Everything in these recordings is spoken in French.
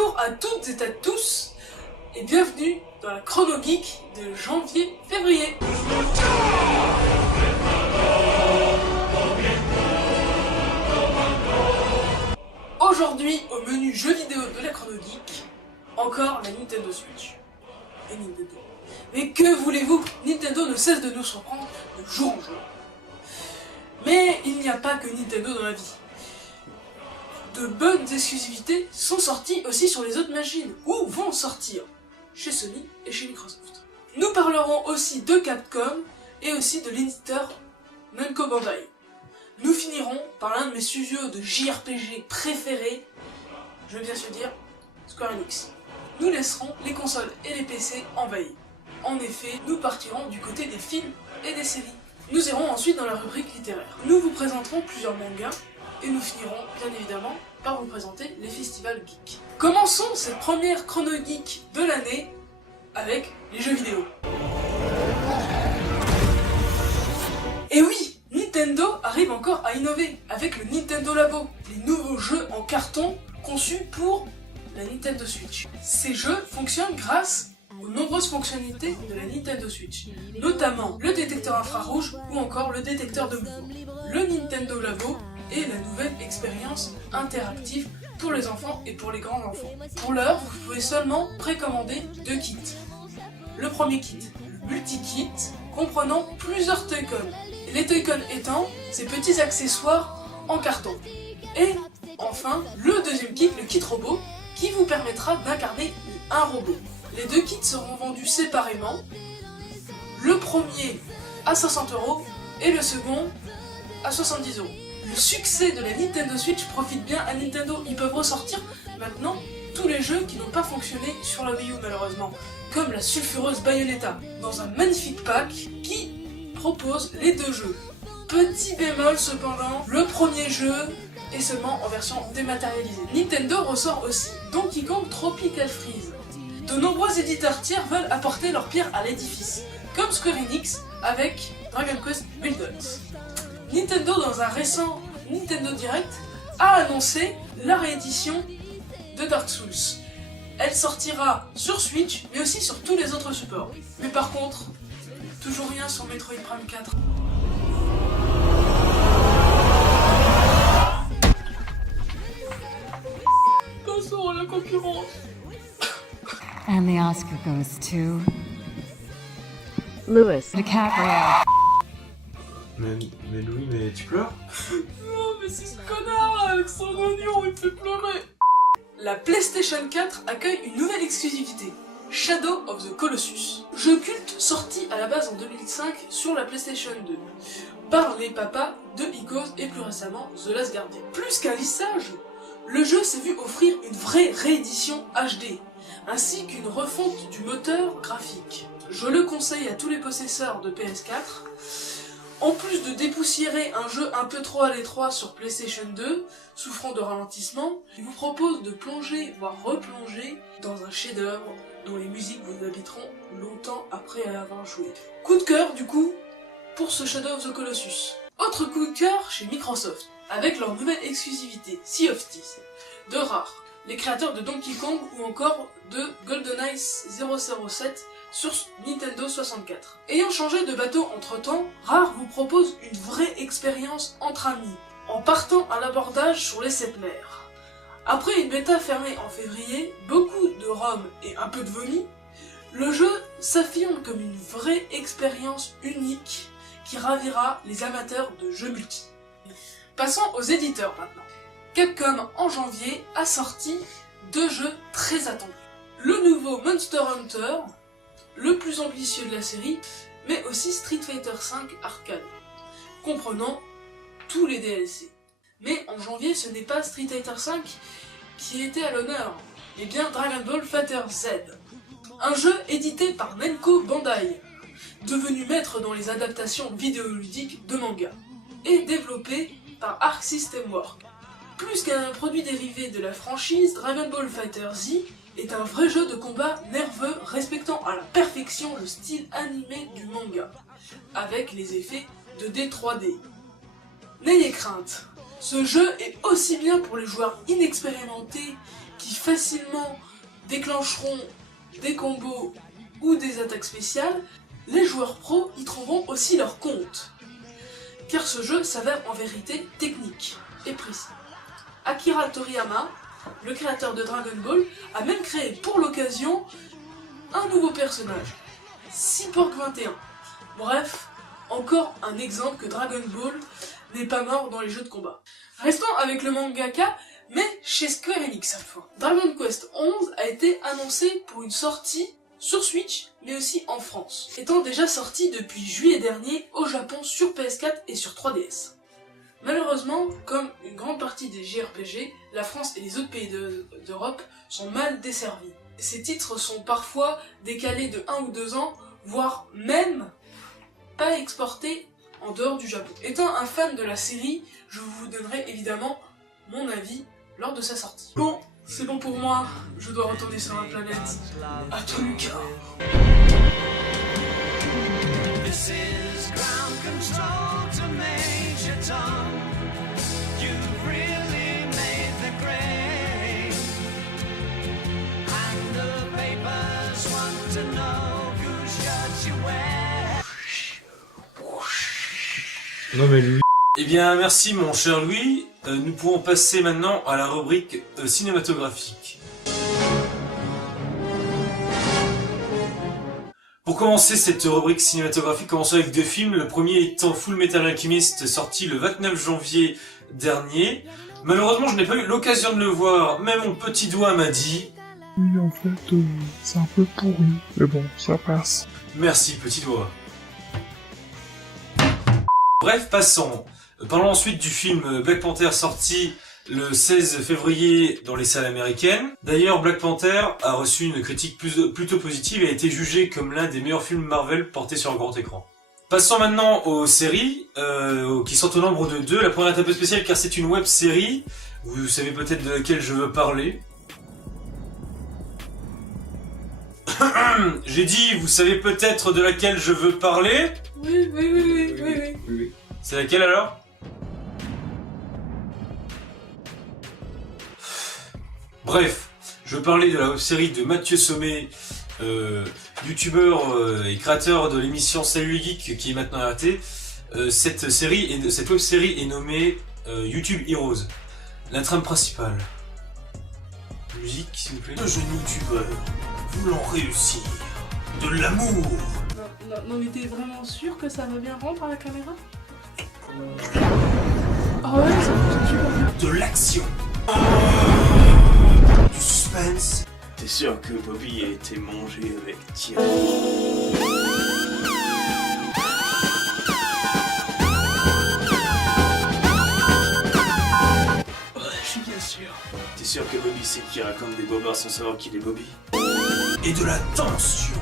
Bonjour à toutes et à tous et bienvenue dans la Chrono Geek de janvier-février. Aujourd'hui, au menu jeux vidéo de la Chrono Geek, encore la Nintendo Switch. Et Nintendo. Mais que voulez-vous, Nintendo ne cesse de nous surprendre de jour en jour. Mais il n'y a pas que Nintendo dans la vie. De bonnes exclusivités sont sorties aussi sur les autres machines, ou vont sortir, chez Sony et chez Microsoft. Nous parlerons aussi de Capcom et aussi de l'éditeur Namco Bandai. Nous finirons par l'un de mes studios de JRPG préférés, je veux bien sûr dire Square Enix. Nous laisserons les consoles et les PC envahis. En effet, nous partirons du côté des films et des séries. Nous irons ensuite dans la rubrique littéraire. Nous vous présenterons plusieurs mangas et nous finirons bien évidemment par vous présenter les festivals geeks. Commençons cette première chrono geek de l'année avec les jeux vidéo. Et oui, Nintendo arrive encore à innover avec le Nintendo Labo, les nouveaux jeux en carton conçus pour la Nintendo Switch. Ces jeux fonctionnent grâce aux nombreuses fonctionnalités de la Nintendo Switch, notamment le détecteur infrarouge ou encore le détecteur de mouvement. Le Nintendo Labo est la nouvelle expérience interactive pour les enfants et pour les grands enfants. Pour l'heure, vous pouvez seulement précommander 2 kits. Le premier kit, le multi-kit, comprenant plusieurs Toy-Con. Les Toy-Con étant ces petits accessoires en carton. Et enfin, le deuxième kit, le kit robot, qui vous permettra d'incarner un robot. Les 2 kits seront vendus séparément. Le premier à 60 € et le second à 70 €. Le succès de la Nintendo Switch profite bien à Nintendo. Ils peuvent ressortir maintenant tous les jeux qui n'ont pas fonctionné sur la Wii U malheureusement, comme la sulfureuse Bayonetta, dans un magnifique pack qui propose les 2 jeux. Petit bémol cependant, le premier jeu est seulement en version dématérialisée. Nintendo ressort aussi Donkey Kong Tropical Freeze. De nombreux éditeurs tiers veulent apporter leur pierre à l'édifice, comme Square Enix avec Dragon Quest Builders. Nintendo, dans un récent Nintendo Direct, a annoncé la réédition de Dark Souls. Elle sortira sur Switch, mais aussi sur tous les autres supports. Mais par contre, toujours rien sur Metroid Prime 4. Passons à la concurrence. And the Oscar goes to Lewis DiCaprio. Mais Louis, mais tu pleures? Non, mais c'est ce connard là, avec son oignon, il me fait pleurer. La PlayStation 4 accueille une nouvelle exclusivité, Shadow of the Colossus. Jeu culte sorti à la base en 2005 sur la PlayStation 2, par les papas de Icos et plus récemment The Last Guardian. Plus qu'un lissage, le jeu s'est vu offrir une vraie réédition HD, ainsi qu'une refonte du moteur graphique. Je le conseille à tous les possesseurs de PS4. En plus de dépoussiérer un jeu un peu trop à l'étroit sur PlayStation 2, souffrant de ralentissement, il vous propose de plonger, voire replonger, dans un chef-d'œuvre dont les musiques vous habiteront longtemps après avoir joué. Coup de cœur du coup pour ce Shadow of the Colossus. Autre coup de cœur chez Microsoft, avec leur nouvelle exclusivité Sea of Thieves, de Rare, les créateurs de Donkey Kong ou encore de GoldenEye 007 sur Nintendo 64. Ayant changé de bateau entre temps, Rare vous propose une vraie expérience entre amis, en partant à l'abordage sur les 7 mers. Après une bêta fermée en février, beaucoup de rhum et un peu de vomi, le jeu s'affirme comme une vraie expérience unique qui ravira les amateurs de jeux multi. Passons aux éditeurs maintenant. Capcom en janvier a sorti 2 jeux très attendus. Le nouveau Monster Hunter, le plus ambitieux de la série, mais aussi Street Fighter V Arcade, comprenant tous les DLC. Mais en janvier, ce n'est pas Street Fighter V qui était à l'honneur, mais bien Dragon Ball Fighter Z. Un jeu édité par Namco Bandai, devenu maître dans les adaptations vidéoludiques de manga, et développé par Arc System Works. Plus qu'un produit dérivé de la franchise, Dragon Ball Fighter Z est un vrai jeu de combat nerveux respectant à la perfection le style animé du manga, avec les effets de 2D 3D. N'ayez crainte, ce jeu est aussi bien pour les joueurs inexpérimentés qui qui facilement déclencheront des combos ou des attaques spéciales, les joueurs pros y trouveront aussi leur compte. Car ce jeu s'avère en vérité technique et précis. Akira Toriyama, le créateur de Dragon Ball, a même créé pour l'occasion un nouveau personnage, Cyborg 21. Bref, encore un exemple que Dragon Ball n'est pas mort dans les jeux de combat. Restons avec le mangaka, mais chez Square Enix cette fois. Dragon Quest 11 a été annoncé pour une sortie sur Switch, mais aussi en France, étant déjà sorti depuis juillet dernier au Japon sur PS4 et sur 3DS. Malheureusement, comme une grande partie des JRPG, la France et les autres pays d'Europe sont mal desservis. Ces titres sont parfois décalés de 1 ou 2 ans, voire même pas exportés en dehors du Japon. Étant un fan de la série, je vous donnerai évidemment mon avis lors de sa sortie. Bon, c'est bon pour moi, je dois retourner sur ma planète. À toi Lucas. This is ground control to Major Tom. You've really made the grade. And the papers want to know whose shirt you wear. Non mais lui... Eh bien, merci mon cher Louis. Nous pouvons passer maintenant à la rubrique cinématographique. Pour commencer cette rubrique cinématographique, commençons avec 2 films. Le premier étant Full Metal Alchemist, sorti le 29 janvier dernier. Malheureusement, je n'ai pas eu l'occasion de le voir, mais mon petit doigt m'a dit... Oui, en fait, c'est un peu pourri. Mais bon, ça passe. Merci, petit doigt. Bref, passons. Parlons ensuite du film Black Panther sorti le 16 février dans les salles américaines. D'ailleurs, Black Panther a reçu une critique plutôt positive et a été jugé comme l'un des meilleurs films Marvel portés sur un grand écran. Passons maintenant aux séries, qui sont au nombre de 2. La première est un peu spéciale car c'est une web série. Vous savez peut-être de laquelle je veux parler. J'ai dit, vous savez peut-être de laquelle je veux parler. Oui. C'est laquelle alors? Bref, je veux parler de la web-série de Mathieu Sommet, youtubeur et créateur de l'émission Salut les Geeks qui est maintenant arrêtée. Cette web-série est nommée YouTube Heroes. La trame principale. Musique, s'il vous plaît. De jeunes youtubeurs voulant réussir. De l'amour. Non mais t'es vraiment sûr que ça va bien rendre à la caméra? Ah ouais, ça fonctionne super bien. De l'action. Du suspense. T'es sûr que Bobby a été mangé avec Thierry? Ouais, je suis bien sûr. T'es sûr que Bobby sait qu'il raconte des bobards sans savoir qu'il est Bobby? Et de la tension.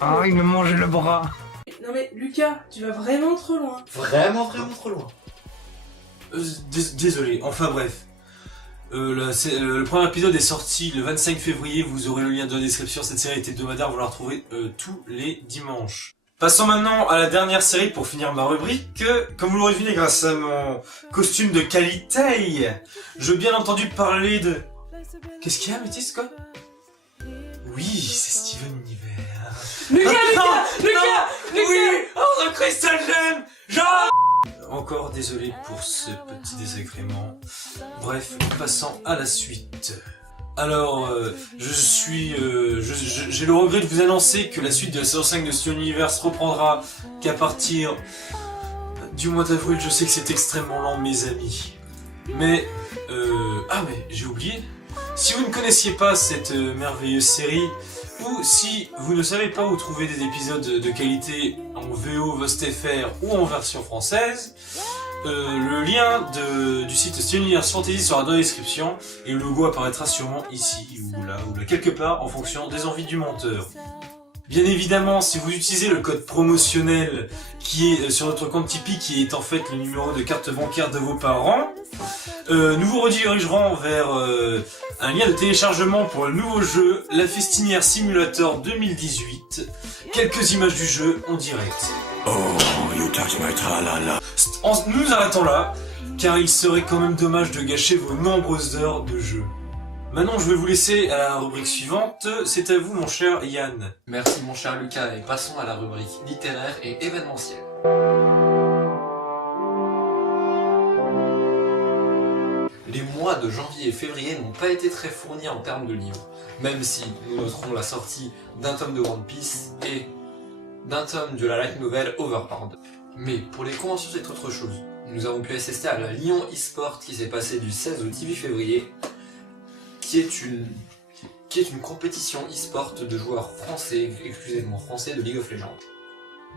Ah, il me mangeait le bras. Non mais Lucas, tu vas vraiment trop loin. Vraiment trop loin. Désolé, enfin bref. Le premier épisode est sorti le 25 février, vous aurez le lien dans la description. Cette série est hebdomadaire, vous la retrouvez tous les dimanches. Passons maintenant à la dernière série pour finir ma rubrique. Comme vous l'aurez deviné grâce à mon costume de qualité, je veux bien entendu parler de... Qu'est-ce qu'il y a, Métis, quoi? Oui, c'est Steven Universe. Lucas! Oui! Oh, the Crystal Gem! Genre... Encore désolé pour ce petit désagrément. Bref, passons à la suite. Alors, j'ai le regret de vous annoncer que la suite de la saison 5 de Steven Universe reprendra qu'à partir du mois d'avril. Je sais que c'est extrêmement lent, mes amis. Mais, mais j'ai oublié. Si vous ne connaissiez pas cette merveilleuse série, ou si vous ne savez pas où trouver des épisodes de qualité en VO, VostFR ou en version française, le lien du site Steven Universe Fantasy sera dans la description et le logo apparaîtra sûrement ici ou là quelque part en fonction des envies du monteur. Bien évidemment, si vous utilisez le code promotionnel qui est sur notre compte Tipeee, qui est en fait le numéro de carte bancaire de vos parents, nous vous redirigerons vers un lien de téléchargement pour le nouveau jeu, La Festinière Simulator 2018. Quelques images du jeu en direct. Oh, you touch my tra-la-la. Nous nous arrêtons là. car il serait quand même dommage de gâcher vos nombreuses heures de jeu. Maintenant, je vais vous laisser à la rubrique suivante. C'est à vous, mon cher Yann. Merci mon cher Lucas, et passons à la rubrique littéraire et événementielle. Les mois de janvier et février n'ont pas été très fournis en termes de livres, même si nous noterons la sortie d'un tome de One Piece et d'un tome de la light novel Overlord. Mais pour les conventions, c'est autre chose. Nous avons pu assister à la Lyon eSport qui s'est passée du 16 au 18 février, qui est une compétition e-sport de joueurs français, exclusivement français, de League of Legends.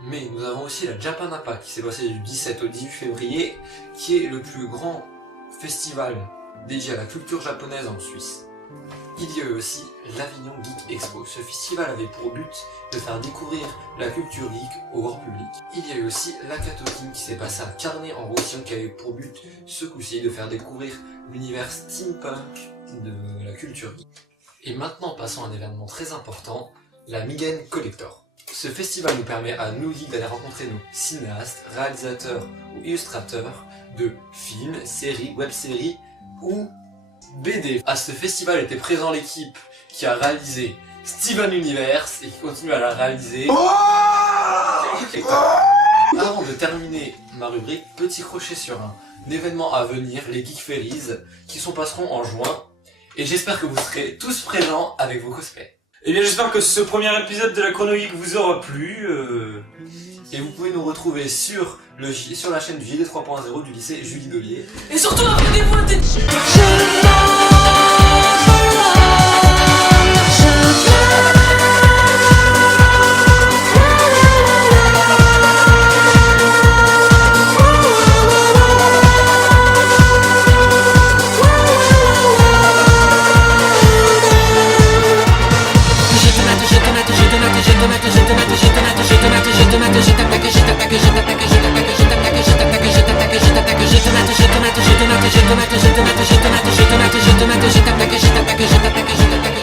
Mais nous avons aussi la Japan Impact qui s'est passée du 17 au 18 février, qui est le plus grand festival dédié à la culture japonaise en Suisse. Il y a eu aussi l'Avignon Geek Expo. Ce festival avait pour but de faire découvrir la culture geek au grand public. Il y a eu aussi l'Akatokin qui s'est passé à Carnet-en-Roussillon, qui avait pour but ce coup-ci de faire découvrir l'univers steampunk de la culture geek. Et maintenant passons à un événement très important, la Migen Collector. Ce festival nous permet à nous geeks d'aller rencontrer nos cinéastes, réalisateurs ou illustrateurs de films, séries, web-séries ou BD. À ce festival était présent l'équipe qui a réalisé Steven Universe et qui continue à la réaliser. Avant de terminer ma rubrique, petit crochet sur un événement à venir, les Geek Ferries, qui passeront en juin. Et j'espère que vous serez tous présents avec vos cosplays. Eh bien, j'espère que ce premier épisode de la Chrono Geek vous aura plu. Et vous pouvez nous retrouver sur la chaîne du JD 3.0 du lycée Julie Dollier. Et surtout, abonnez-vous à tes... Je t'attaque.